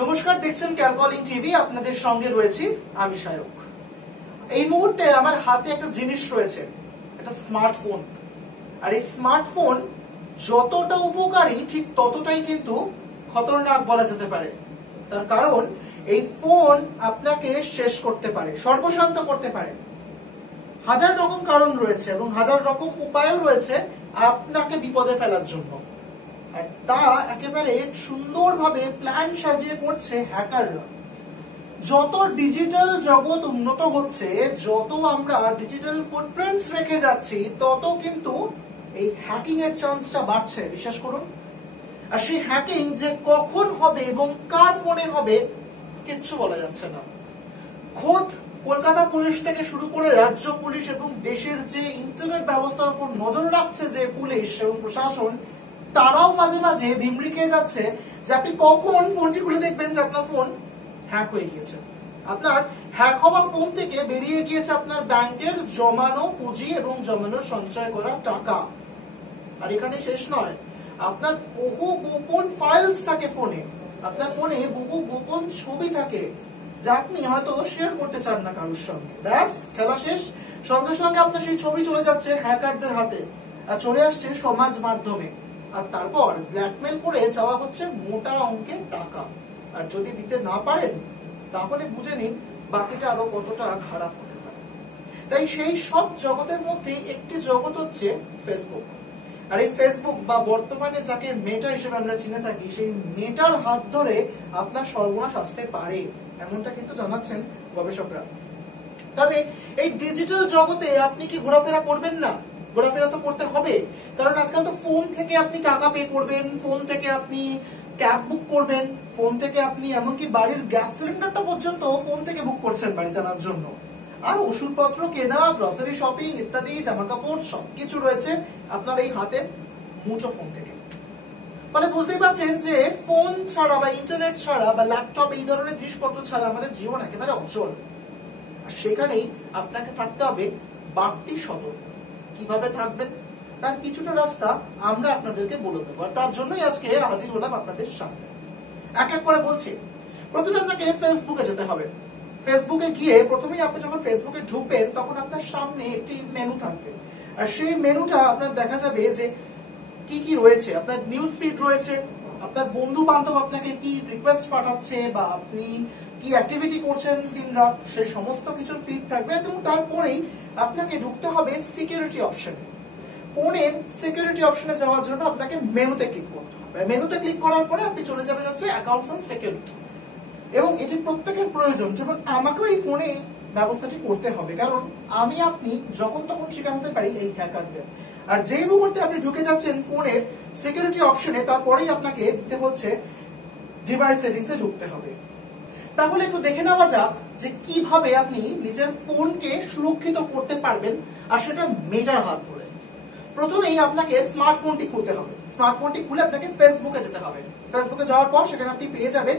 নমস্কার, দেখছেন ক্যালকলিং টিভি। আপনাদের সঙ্গে রয়েছি আমি সায়ক। এই মুহূর্তে আমার হাতে একটা জিনিস রয়েছে, একটা স্মার্টফোন। আর এই স্মার্টফোন যতটা উপকারী ঠিক ততটাই কিন্তু খতরনাক বলা যেতে পারে। তার কারণ এই ফোন আপনাকে শেষ করতে পারে, সর্বশান্ত করতে পারে। হাজার রকম কারণ রয়েছে এবং হাজার রকম উপায়ও রয়েছে আপনাকে বিপদে ফেলার জন্য। আর তা একেবারে সুন্দরভাবে প্ল্যান সাজিয়ে করছে হ্যাকাররা। যত ডিজিটাল জগৎ উন্নত হচ্ছে, যত আমরা ডিজিটাল ফুটপ্রিন্টস রেখে যাচ্ছি, তত কিন্তু এই হ্যাকিং এর চান্সটা বাড়ছে, বিশ্বাস করুন। আর সেই হ্যাকিং যে কখন হবে এবং কার ফোনে হবে কিচ্ছু বলা যাচ্ছে না। খোদ কলকাতা পুলিশ থেকে শুরু করে রাজ্য পুলিশ এবং দেশের যে ইন্টারনেট ব্যবস্থার উপর নজর রাখছে যে পুলিশ এবং প্রশাসন, তারাও মাঝে মাঝে বিমড়ি খেয়ে যাচ্ছে যে আপনি কখন ফোনটি খুলে দেখবেন যে আপনার ফোন হ্যাক হয়ে গিয়েছে। আপনার হ্যাক হওয়া ফোন থেকে বেরিয়ে গিয়েছে আপনার ব্যাংকের জমানো পুঁজি এবং জমানো সঞ্চয় করা টাকা। আর এখানে শেষ নয়, আপনার বহু গোপন ফাইলস থাকে ফোনে, আপনার ফোনে বহু গোপন ছবি থাকে যা আপনি হয়তো শেয়ার করতে চান না কারোর সঙ্গে। ব্যাস, খেলা শেষ। সঙ্গে সঙ্গে আপনার সেই ছবি চলে যাচ্ছে হ্যাকারদের হাতে আর চলে আসছে সমাজ মাধ্যমে। আর তারপর ব্ল্যাকমেল করে চাওয়া হচ্ছে মোটা অঙ্কের টাকা। আর যদি দিতে না পারেন তাহলে বুঝে নিন বাকিটা আরো কতটা খারাপ হতে পারে। তাই সেই সব জগতের মধ্যে একটি জগৎ হচ্ছে ফেসবুক। আর এই ফেসবুক বা বর্তমানে যাকে মেটা হিসেবে আমরা চিনে থাকি, সেই মেটার হাত ধরে আপনার সর্বনাশ আসতে পারে, এমনটা কিন্তু জানাচ্ছেন গবেষকরা। তবে এই ডিজিটাল জগতে আপনি কি ঘোরাফেরা করবেন না? ঘোরাফেরা তো করতে হবে, কারণ আজকাল তো ফোন থেকে আপনি টাকা পে করবেন, ফোন থেকে আপনি ক্যাব বুক করবেন, ফোন থেকে আপনি এমনকি বাড়ির গ্যাস সিলিন্ডারটা পর্যন্ত ফোন থেকে বুক করছেন বাড়িতে আনার জন্য। আর ওষুধপত্র কেনা, গ্রসারি শপিং ইত্যাদি, জামা কাপড় সবকিছু রয়েছে আপনার এই হাতের মুঠো ফোন থেকে। ফলে বুঝতেই পারছেন যে ফোন ছাড়া বা ইন্টারনেট ছাড়া বা ল্যাপটপ এই ধরনের জিনিসপত্র ছাড়া আমাদের জীবন একেবারে অচল। আর সেখানেই আপনাকে থাকতে হবে বাড়তি সতর্ক। কিভাবে থাকবেন তার কিছুটা রাস্তা আমরা আপনাদেরকে বলে দেবো। আর তার জন্যই আজকে হাজির হলাম আপনাদের সামনে। এক এক করে বলছি। প্রথমে আপনাকে ফেসবুকে যেতে হবে। ফেসবুকে গিয়ে প্রথমেই আপনি যখন ফেসবুকে ঢুকবেন তখন আপনার সামনে একটি মেনু থাকবে। আর সেই মেনুটা আপনার দেখা যাবে যে কি কি রয়েছে। আপনার নিউজ ফিড রয়েছে, আপনার বন্ধু বান্ধব আপনাকে কি রিকোয়েস্ট পাঠাচ্ছে বা আপনি কি অ্যাক্টিভিটি করছেন দিন রাত, সেই সমস্ত কিছুর ফিড থাকবে। এবং তারপরেই আপনাকে ঢুকতে হবে সিকিউরিটি অপশনে। ফোনের সিকিউরিটি অপশনে যাওয়ার জন্য আপনাকে মেনুতে ক্লিক করতে হবে। মেনুতে ক্লিক করার পরে আপনি চলে যাবেন হচ্ছে অ্যাকাউন্টস এন্ড সিকিউরিটি। এবং এটি প্রত্যেকের প্রয়োজন, যেমন আমাকেও এই ফোনে ব্যবস্থাটি করতে হবে, কারণ আমি আপনি যখন তখন শিকার হতে পারি এই হ্যাকারদের। আর যেই মুহূর্তে আপনি ঢুকে যাচ্ছেন ফোনের সিকিউরিটি অপশনে, তারপরেই আপনাকে দিতে হচ্ছে ডিভাইস সেটিংসে ঢুকতে হবে। তাহলে একটু দেখে নেওয়া যাক যে কিভাবে আপনি নিজের ফোনকে সুরক্ষিত করতে পারবেন, আর সেটা মেটার হাত ধরে। প্রথমেই আপনাকে স্মার্টফোনটি খুলতে হবে। স্মার্টফোনটি খুলে আপনাকে ফেসবুকে যেতে হবে। ফেসবুকে যাওয়ার পর সেখানে আপনি পেয়ে যাবেন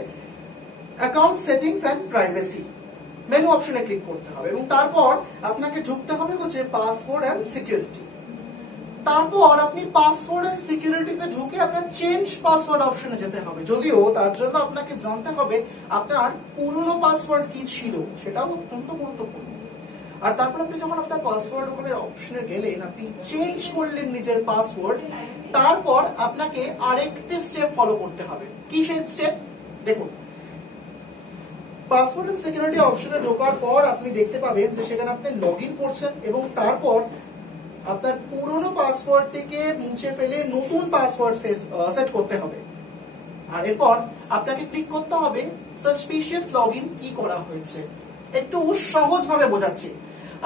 account settings and privacy. Menu অপশনে ক্লিক করতে হবে এবং তারপর আপনাকে ঢুকতে হবে হচ্ছে পাসওয়ার্ড এন্ড সিকিউরিটি। তারপর আপনি পাসওয়ার্ড এন্ড সিকিউরিটিতে ঢুকে আপনার চেঞ্জ পাসওয়ার্ড অপশনে যেতে হবে। যদিও তার জন্য আপনাকে জানতে হবে আপনার পুরনো পাসওয়ার্ড কি ছিল, সেটাও অত্যন্ত গুরুত্বপূর্ণ। আর তারপর আপনি যখন আপনার পাসওয়ার্ড অপশনে গেলেন, আপনি চেঞ্জ করলেন নিজের পাসওয়ার্ড, তারপর আপনাকে আরেকটি স্টেপ ফলো করতে হবে। কি সেই স্টেপ? দেখুন, পাসওয়ার্ড এন্ড সিকিউরিটি অপশনে ঢোকার পর আপনি দেখতে পাবেন যে সেখানে আপনি লগইন করছেন এবং তারপর আপনার পুরনো পাসওয়ার্ডটিকে মুছে ফেলে নতুন পাসওয়ার্ড সেট করতে হবে। আর এরপর আপনাকে ক্লিক করতে হবে সাসপিশিয়াস লগইন কি করা হয়েছে। একটু সহজভাবে বোঝাচ্ছি।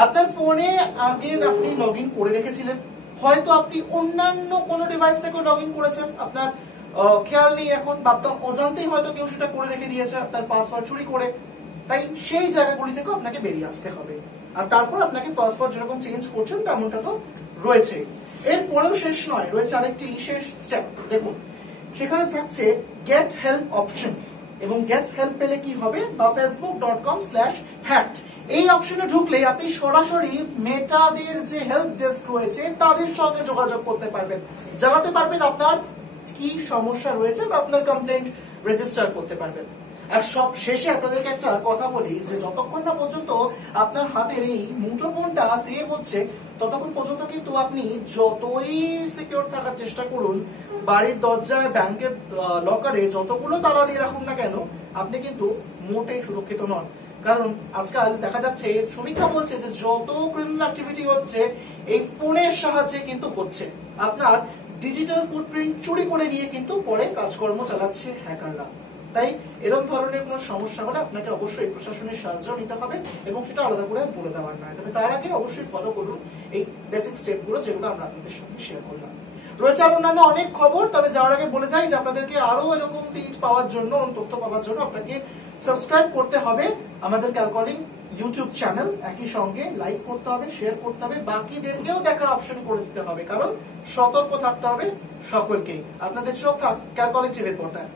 আপনার ফোনে আগে আপনি লগইন করে রেখেছিলেন, হয়তো আপনি অন্যান্য কোনো ডিভাইস থেকে লগইন করেছেন, আপনার খেয়াল নেই এখন, বা আপনার অজান্তেই হয়তো কেউ সেটা করে রেখে দিয়েছে আপনার পাসওয়ার্ড চুরি করে। তাই সেই জায়গাগুলি থেকে আপনাকে বেরিয়ে আসতে হবে। আর তারপর আপনাকে পাসওয়ার্ড যেরকম চেঞ্জ করছেন তেমনটা তো রয়েছে। এরপরেও শেষ নয়, রয়েছে আরেকটি শেষ স্টেপ। দেখুন, সেখানে থাকছে গেট হেল্প অপশন। এবং গেট হেল্প পেলে কি হবে, বা facebook.com/hacked এই অপশনে ঢুকলে আপনি সরাসরি মেটাদের যে হেল্প ডেস্ক রয়েছে তাদের সঙ্গে যোগাযোগ করতে পারবেন, জানাতে পারবেন আপনার কি সমস্যা রয়েছে বা আপনার কমপ্লেইন্ট রেজিস্টার করতে পারবেন। আর সব শেষে আপনাদেরকে একটা কথা বলি যে যতক্ষণ না পর্যন্ত আপনার হাতের এই মুঠোফোনটা সেভ হচ্ছে ততক্ষণ পর্যন্ত কিন্তু আপনি যতই সিকিউর থাকার চেষ্টা করুন, বাড়ির দরজায়, ব্যাংকের লকারে যতগুলো তালা দিয়ে রাখুন না কেন, আপনি কিন্তু মোটেই সুরক্ষিত নন। কারণ আজকাল দেখা যাচ্ছে, সমীক্ষা বলছে যে যত ক্রিমিনাল অ্যাক্টিভিটি হচ্ছে এই ফোনের সাহায্যে কিন্তু হচ্ছে। আপনার ডিজিটাল ফুটপ্রিন্ট চুরি করে নিয়ে কিন্তু পরে কাজকর্ম চালাচ্ছে হ্যাকাররা। তাই এরকম ধরনের কোনো সমস্যা হলে আপনাকে অবশ্যই প্রশাসনের সাহায্য নিতে হবে এবং সেটা আলাদা করে বলে দেওয়ার নয়। তবে তার আগে অবশ্যই ফলো করুন এই বেসিক স্টেপগুলো যেগুলো আমরা আপনাদের সঙ্গে শেয়ার করলাম। রয়েছে আর অন্যান্য অনেক খবর, তবে যাওয়ার আগে বলে যাই যে আপনাদেরকে আরো এরকম ফিড পাওয়ার জন্য, তথ্য পাওয়ার জন্য আপনাকে সাবস্ক্রাইব করতে হবে আমাদের ক্যালকলিং ইউটিউব চ্যানেল। একই সঙ্গে লাইক করতে হবে, শেয়ার করতে হবে, বাকিদেরকেও দেখার অপশন করে দিতে হবে। কারণ সতর্ক থাকতে হবে সকলকেই। আপনাদের চোখ ক্যালকলিং টিভির পর্দায়।